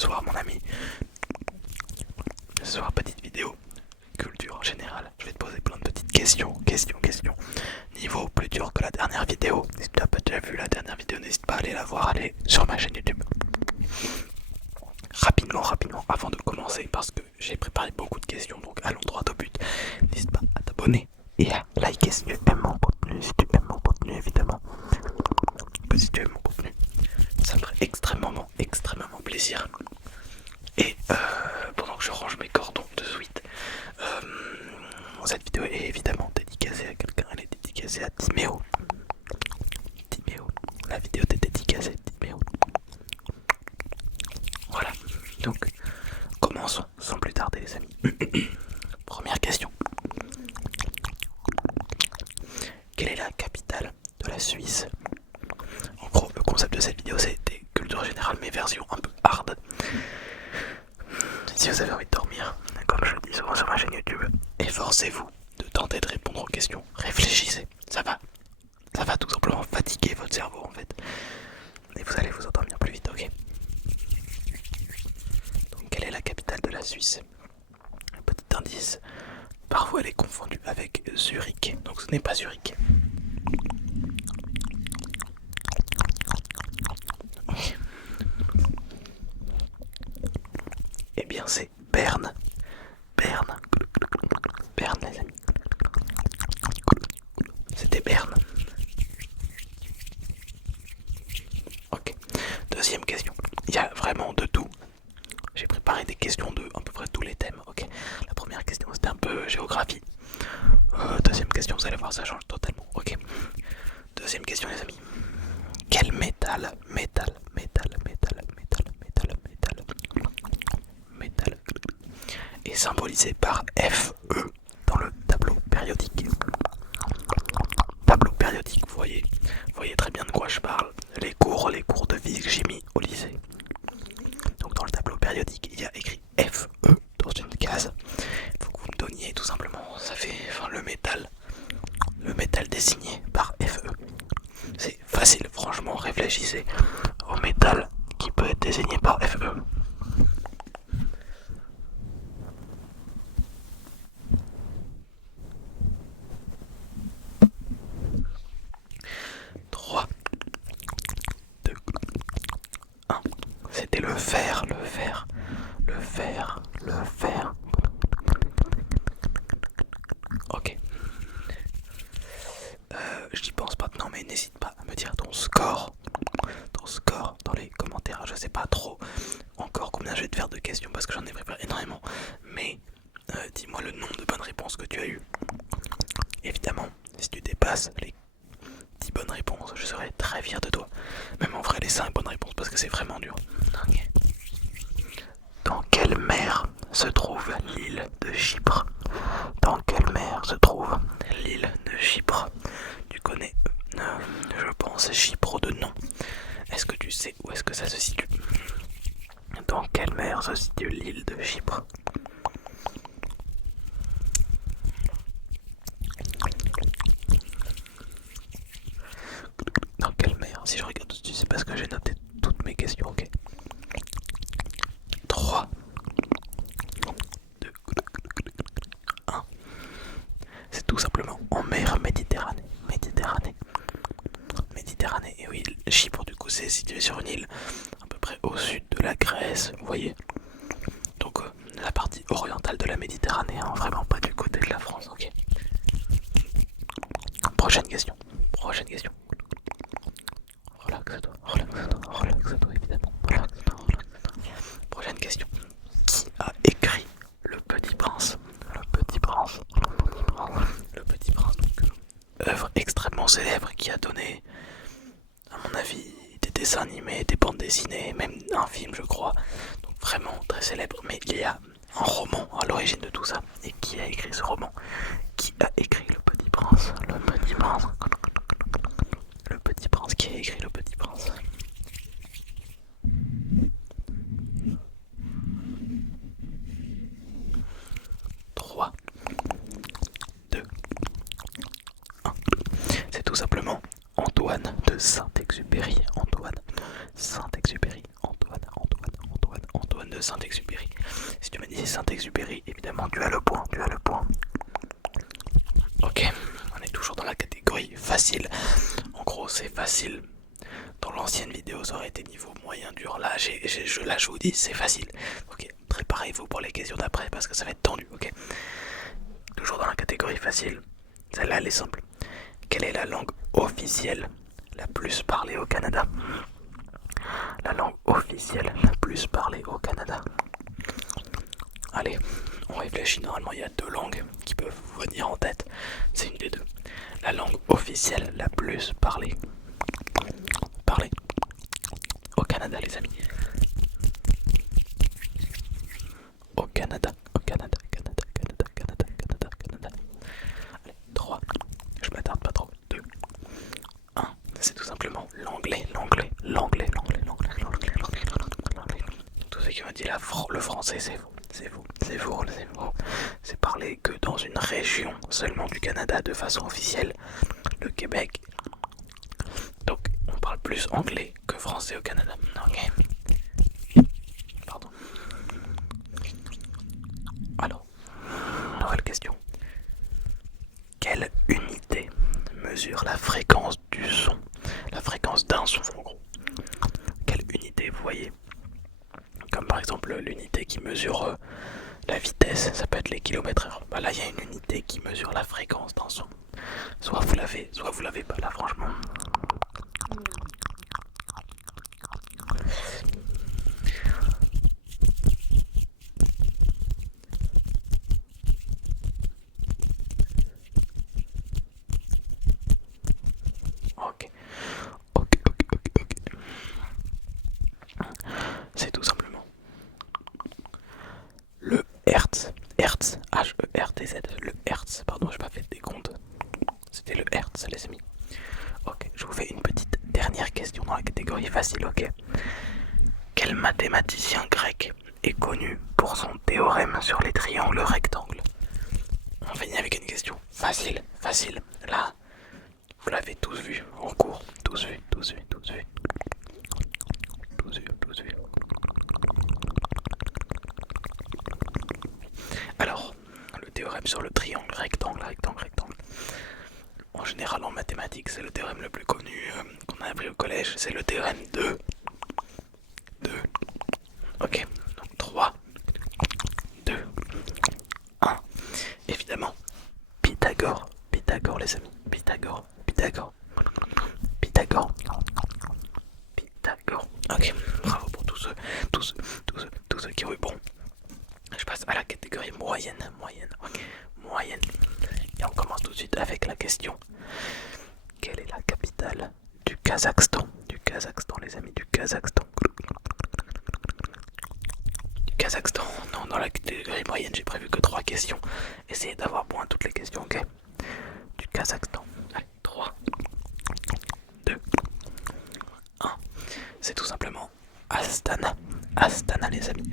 soir, mon ami. Ce soir, petite vidéo, culture générale. Je vais te poser plein de petites questions. Niveau plus dur que la dernière vidéo. Si tu n'as pas déjà vu la dernière vidéo, n'hésite pas à aller la voir, aller sur ma chaîne YouTube. Rapidement, avant de commencer, parce que j'ai préparé beaucoup de questions, donc allons droit au but. N'hésite pas à t'abonner et à liker si tu aimes mon contenu, évidemment. Que si tu aimes mon contenu, ça me ferait extrêmement plaisir. Et pendant que je range mes cordons de suite, cette vidéo est évidemment dédicacée à quelqu'un, elle est dédicacée à Timéo. La vidéo est dédicacée à Timéo. Voilà, donc commençons sans plus tarder les amis. Première question. Quelle est la capitale de la Suisse? En gros, le concept de cette vidéo c'est des cultures générales mais version un peu hard. Si vous avez envie de dormir, comme je le dis souvent sur ma chaîne YouTube, efforcez-vous de tenter de répondre aux questions. Réfléchissez, ça va tout simplement fatiguer votre cerveau en fait. Et vous allez vous endormir plus vite, ok? Donc quelle est la capitale de la Suisse? Un petit indice, parfois elle est confondue avec Zurich, donc ce n'est pas Zurich. Okay. Eh bien c'est Berne. Berne les amis. C'était Berne. Ok. Deuxième question. Il y a vraiment de tout. J'ai préparé des questions de à peu près tous les thèmes. Ok. La première question c'était un peu géographie. Deuxième question, vous allez voir, ça change totalement. Ok. Deuxième question les amis. Quel métal est symbolisé par Fe dans le tableau périodique? Tableau périodique, vous voyez très bien de quoi je parle. Les cours de physique chimie au lycée. Donc dans le tableau périodique, il y a écrit Fe dans une case. Il faut que vous me donniez tout simplement, ça fait le métal désigné par Fe. C'est facile, franchement, réfléchissez au métal qui peut être désigné par Fe. C'était le fer. Ok. J'y pense maintenant, mais n'hésite pas à me dire ton score dans les commentaires. Je sais pas trop encore combien je vais te faire de questions parce que j'en ai préparé énormément. Mais dis-moi le nombre de bonnes réponses que tu as eues. Évidemment, si tu dépasses les 10 bonnes réponses, je serai très fier de toi. Même en vrai, les 5 bonnes réponses parce que c'est vraiment dur. Okay. Dans quelle mer se trouve l'île de Chypre? Dans quelle mer se trouve l'île de Chypre? Tu connais, je pense, Chypre de nom. Est-ce que tu sais où est-ce que ça se situe? Dans quelle mer se situe l'île de Chypre? Dans quelle mer? Si je regarde dessus, c'est parce que j'ai noté toutes mes questions, ok? 3, 2, 1. C'est tout simplement en mer Méditerranée. Et oui, Chypre du coup c'est situé sur une île à peu près au sud de la Grèce, vous voyez. Donc la partie orientale de la Méditerranée, hein, vraiment pas du côté de la France, ok. Prochaine question. Relaxe-toi évidemment. Prochaine question. Qui a écrit Le Petit Prince? Le Petit Prince, donc œuvre extrêmement célèbre qui a donné, à mon avis, des dessins animés, des bandes dessinées, même un film je crois. Donc vraiment très célèbre, mais il y a un roman à l'origine de tout ça. Et qui a écrit ce roman? Qui a écrit Le Petit Prince? Qui a écrit Le Petit Prince? 3, 2, 1. C'est tout simplement Antoine de Saint-Exupéry. Saint-Exupéry, évidemment, tu as le point. Ok, on est toujours dans la catégorie facile. En gros, c'est facile. Dans l'ancienne vidéo, ça aurait été niveau moyen dur. Là, je vous dis, c'est facile. Ok, préparez-vous pour les questions d'après parce que ça va être tendu. Ok, toujours dans la catégorie facile. Celle-là, elle est simple. Quelle est la langue officielle la plus parlée au Canada? La langue officielle la plus parlée au Canada. Allez, on réfléchit. Normalement, il y a deux langues qui peuvent vous venir en tête. C'est une des deux. La langue officielle la plus parlée. Parlée au Canada, les amis. Au Canada. Canada. Allez, 3. Je m'attarde pas trop. 2. 1. C'est tout simplement l'anglais. Tous ceux qui m'ont dit le français, c'est faux. C'est faux. C'est parlé que dans une région seulement du Canada de façon officielle, le Québec. Donc on parle plus anglais que français au Canada. Ok. Pardon. Alors, nouvelle question. Quelle unité mesure la fréquence du son? La fréquence d'un son en gros. Quelle unité vous voyez? Comme par exemple l'unité qui mesure la vitesse, ça peut être les km/h. Bah là il y a une unité qui mesure la fréquence d'un son. Soit vous l'avez pas là franchement. Ok. C'est tout simplement le Hertz. H-E-R-T-Z. Le Hertz. Pardon, j'ai pas fait des comptes. C'était le Hertz, les amis. Ok, je vous fais une petite dernière question dans la catégorie facile, ok. Quel mathématicien grec est connu pour son théorème sur les triangles rectangles? On finit avec une question facile. Là, vous l'avez tous vu en cours. Tous vu. Alors, le théorème sur le triangle rectangle. En général, en mathématiques, c'est le théorème le plus connu qu'on a appris au collège. C'est le théorème de... Ok, donc 3, 2, 1. Évidemment, Pythagore, les amis. Pythagore. Ok, bravo pour tous ceux qui ont eu bon. Je passe à la catégorie moyenne. Et on commence tout de suite avec la question. Quelle est la capitale du Kazakhstan? Les amis, du Kazakhstan. Non, dans la catégorie moyenne, j'ai prévu que 3 questions. Essayez d'avoir bon à toutes les questions, ok? Du Kazakhstan. Allez, 3, 2, 1. C'est tout simplement Astana, les amis.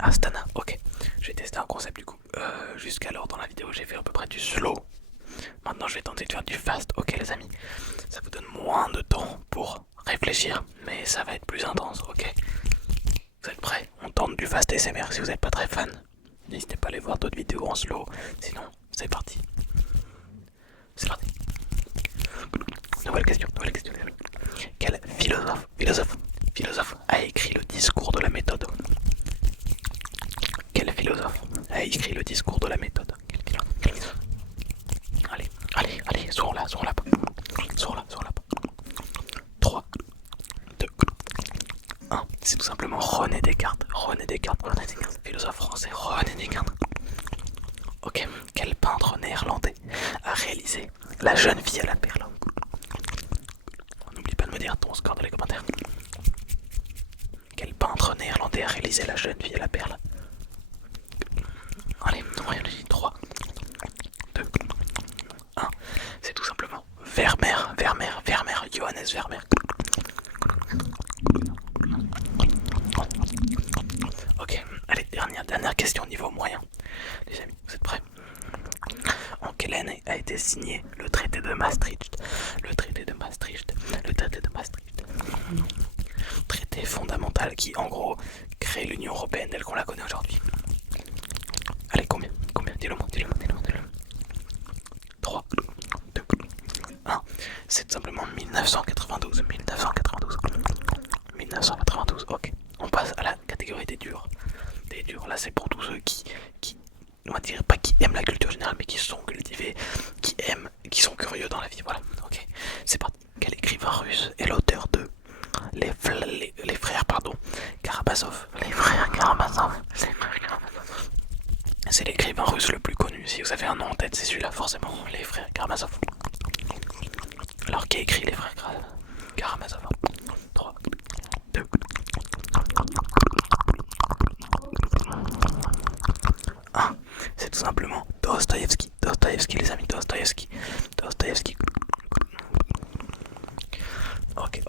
Astana, ok. J'ai testé un concept du coup. Jusqu'alors dans la vidéo, j'ai fait à peu près du slow. Maintenant, je vais tenter de faire du fast, ok, les amis. Ça vous donne moins de temps pour réfléchir, mais ça va être plus intense, ok? Vous êtes prêts? On tente du fast SMR. Si vous n'êtes pas très fan, n'hésitez pas à aller voir d'autres vidéos en slow. Sinon, c'est parti. Nouvelle question. Quel philosophe a écrit le discours de la méthode? Quel philosophe a écrit le discours de la méthode? Allez, sois là. 3, 2, 1. C'est tout simplement René Descartes. Philosophe français, René Descartes. Ok, quel peintre néerlandais a réalisé La jeune fille à la perle? N'oublie pas de me dire ton score dans les commentaires. Quel peintre néerlandais a réalisé La jeune fille à la perle? Allez, 3, 2, 1. C'est tout simplement Vermeer, Johannes Vermeer. Ok, allez, dernière question niveau moyen. Les amis, vous êtes prêts? En quelle année a été signé le traité de Maastricht? Traité fondamental qui, en gros, crée l'Union Européenne telle qu'on la connaît aujourd'hui. 1992, 1992, 1992, ok. On passe à la catégorie des durs. Des durs, là c'est pour tous ceux qui, on va dire pas qui aiment la culture générale, mais qui sont cultivés, qui aiment, qui sont curieux dans la vie, voilà. Ok, c'est parti. Quel écrivain russe est l'auteur de les frères, pardon, Karamazov. Les frères Karamazov. C'est l'écrivain russe le plus connu. Si vous avez un nom en tête, c'est celui-là, forcément. Les frères Karamazov. Alors, qui a écrit les frères Karamazov? 3, 2, 1. C'est tout simplement Dostoïevski. Dostoïevski, les amis, Dostoïevski. Dostoïevski. Ok,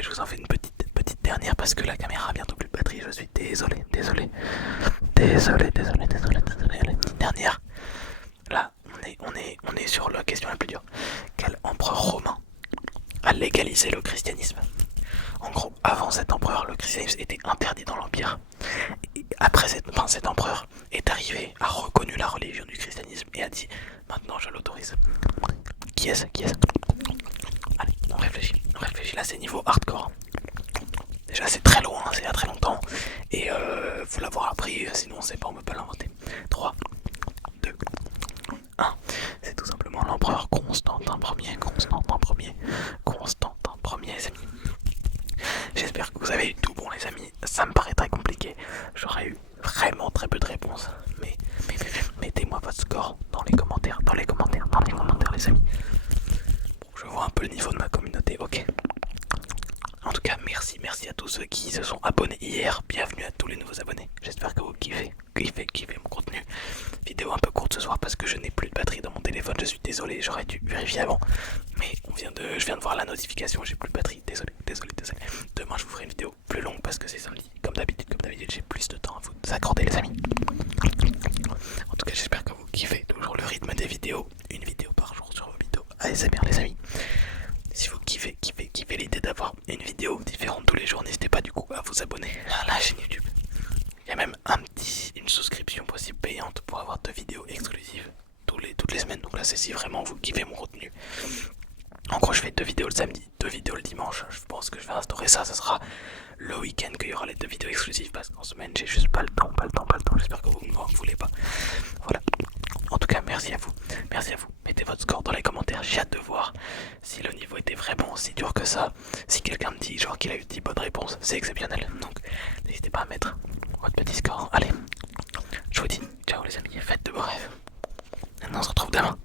je vous en fais une petite dernière parce que la caméra a bientôt plus de batterie. Je suis désolé. Allez, petite dernière. Là, on est sur la question la plus dure. Quel empereur romain a légalisé le christianisme? En gros, avant cet empereur, le christianisme était interdit dans l'Empire. Et après cet empereur est arrivé, a reconnu la religion du christianisme et a dit maintenant je l'autorise. Qui est-ce? Allez, on réfléchit. Là, c'est niveau hardcore. Déjà, c'est très loin, c'est il y a très longtemps. Et faut l'avoir appris, sinon on sait pas, on peut pas l'inventer. 3, 2, 1. C'est tout simplement l'empereur Constantin Ier, les amis. J'espère que vous avez eu tout bon, les amis. Ça me paraît très compliqué. J'aurais eu vraiment très peu de réponses. Mais mettez-moi votre score dans les commentaires, les amis. Bon, je vois un peu le niveau de ma communauté, ok. En tout cas, merci à tous ceux qui se sont abonnés hier. Bienvenue à tous les nouveaux abonnés. J'espère que vous kiffez mon contenu. Vidéo un peu courte ce soir parce que je n'ai plus de batterie dans mon téléphone. Je suis désolé, j'aurais dû vérifier avant. Mais je viens de voir la notification, j'ai plus de batterie. Désolé. Demain, je vous ferai une vidéo plus longue parce que c'est samedi. Comme d'habitude, j'ai plus de temps à vous accorder, les amis. En tout cas, j'espère que vous kiffez toujours le rythme des vidéos. Une vidéo par jour sur vos vidéos ASMR, les amis. Si vous kiffez l'idée d'avoir une vidéo différente tous les jours, n'hésitez pas du coup à vous abonner à la chaîne YouTube. Il y a même une souscription possible payante pour avoir 2 vidéos exclusives toutes les semaines. Donc là, c'est si vraiment vous kiffez mon contenu. En gros, je fais 2 vidéos le samedi, 2 vidéos le dimanche. Je pense que je vais instaurer ça. Ça sera le week-end qu'il y aura les 2 vidéos exclusives parce qu'en semaine, j'ai juste pas le temps. J'espère que vous ne m'en voulez pas. Voilà. En tout cas, merci à vous. Mettez votre score dans les commentaires. J'ai hâte de voir si le niveau était vraiment si dur que ça. Si quelqu'un me dit genre qu'il a eu 10 bonnes réponses, c'est exceptionnel. Donc, n'hésitez pas à mettre votre petit score. Allez, je vous dis ciao les amis, faites de beaux rêves. Maintenant, on se retrouve demain.